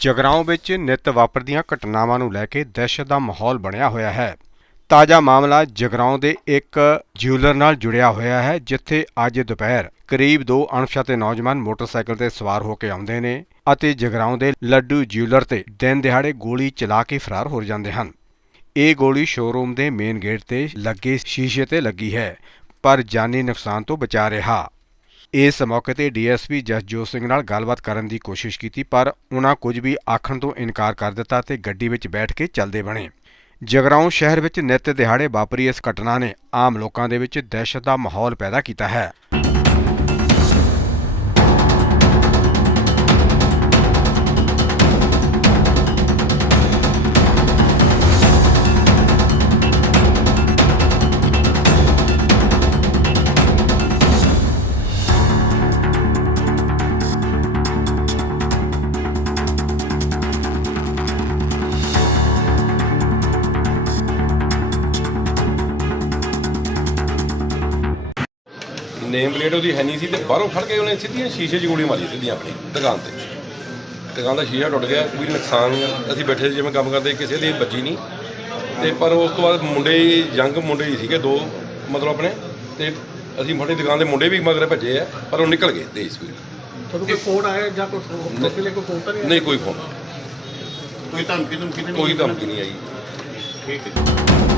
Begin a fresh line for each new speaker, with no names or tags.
ਜਗਰਾਉਂ ਵਿੱਚ ਨਿਤ ਵਾਪਰਦੀਆਂ ਘਟਨਾਵਾਂ ਨੂੰ ਲੈ ਕੇ ਦਹਿਸ਼ਤ ਦਾ ਮਾਹੌਲ ਬਣਿਆ ਹੋਇਆ ਹੈ। ਤਾਜ਼ਾ ਮਾਮਲਾ ਜਗਰਾਉਂ ਦੇ ਇੱਕ ਜਿਊਲਰ ਨਾਲ ਜੁੜਿਆ ਹੋਇਆ ਹੈ, ਜਿੱਥੇ ਅੱਜ ਦੁਪਹਿਰ ਕਰੀਬ ਦੋ ਅਣਪਛਾਤੇ ਨੌਜਵਾਨ ਮੋਟਰਸਾਈਕਲ ਤੇ ਸਵਾਰ ਹੋ ਕੇ ਆਉਂਦੇ ਨੇ ਅਤੇ ਜਗਰਾਉਂ ਦੇ ਲੱਡੂ ਜਿਊਲਰ ਤੇ ਦਿਨ ਦਿਹਾੜੇ ਗੋਲੀ ਚਲਾ ਕੇ ਫਰਾਰ ਹੋ ਜਾਂਦੇ ਹਨ। ਇਹ ਗੋਲੀ ਸ਼ੋਰੂਮ ਦੇ ਮੇਨ ਗੇਟ ਤੇ ਲੱਗੇ ਸ਼ੀਸ਼ੇ ਤੇ ਲੱਗੀ ਹੈ, ਪਰ ਜਾਨੀ ਨੁਕਸਾਨ ਤੋਂ ਬਚਾ ਰਿਹਾ। ਇਸ ਮੌਕੇ ਤੇ ਡੀਐਸਪੀ ਜਸਜੋਤ ਸਿੰਘ ਨਾਲ ਗੱਲਬਾਤ ਕਰਨ ਦੀ ਕੋਸ਼ਿਸ਼ ਕੀਤੀ, ਪਰ ਉਹਨਾਂ ਕੁਝ ਵੀ ਆਖਣ ਤੋਂ ਇਨਕਾਰ ਕਰ ਦਿੱਤਾ ਤੇ ਗੱਡੀ ਵਿੱਚ ਬੈਠ ਕੇ ਚੱਲਦੇ ਬਣੇ। ਜਗਰਾਉਂ ਸ਼ਹਿਰ ਵਿੱਚ ਨਿਤ ਦਿਹਾੜੇ ਵਾਪਰੀ ਇਸ ਘਟਨਾ ਨੇ ਆਮ ਲੋਕਾਂ ਦੇ ਵਿੱਚ ਦਹਿਸ਼ਤ ਦਾ ਮਾਹੌਲ ਪੈਦਾ ਕੀਤਾ ਹੈ।
ਨੇਮ ਪਲੇਟ ਉਹਦੀ ਹੈ ਨਹੀਂ ਸੀ ਤੇ ਬਾਹਰੋਂ ਫੜ ਕੇ ਉਹਨੇ ਸਿੱਧੀਆਂ ਸ਼ੀਸ਼ੇ 'ਚ ਗੋਲੀ ਮਾਰੀ ਸਿੱਧੀਆਂ ਆਪਣੀ ਦੁਕਾਨ ਤੇ। ਦੁਕਾਨ ਦਾ ਸ਼ੀਸ਼ਾ ਟੁੱਟ ਗਿਆ ਕੋਈ ਨੁਕਸਾਨ ਅਸੀਂ ਬੈਠੇ ਸੀ ਜਿਵੇਂ ਕੰਮ ਕਰਦੇ ਕਿਸੇ ਦੀ ਬੱਜੀ ਨਹੀਂ। ਤੇ ਪਰ ਉਸ ਤੋਂ ਬਾਅਦ ਮੁੰਡੇ ਯੰਗ ਮੁੰਡੇ ਹੀ ਸੀਗੇ ਦੋ ਮਤਲਬ ਆਪਣੇ। ਤੇ ਅਸੀਂ ਮੋਟੀ ਦੁਕਾਨ ਦੇ ਮੁੰਡੇ ਵੀ ਮਗਰ ਭੱਜੇ ਆ ਪਰ ਉਹ ਨਿਕਲ ਗਏ ਤੇਜ਼ ਸਪੀਡ
ਤੁਹਾਨੂੰ ਕੋਈ ਫੋਨ ਆਇਆ ਜਾਂ ਕੋਈ ਫੋਨ? ਲਈ ਕੋਈ ਫੋਨ ਤਾਂ ਨਹੀਂ?
ਨਹੀਂ ਕੋਈ ਫੋਨ
ਕੋਈ ਧਮਕੀ ਨਹੀਂ
ਕੋਈ
ਆਈ?
ਧਮਕੀ ਨਹੀਂ ਆਈ।
ਠੀਕ ਹੈ।